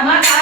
amar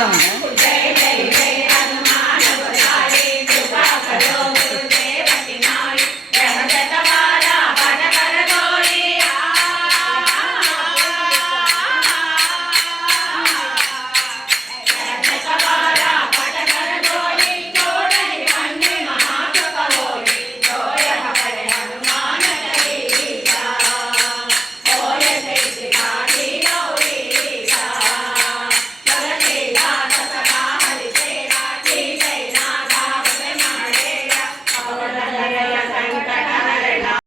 ஆட்டவங்க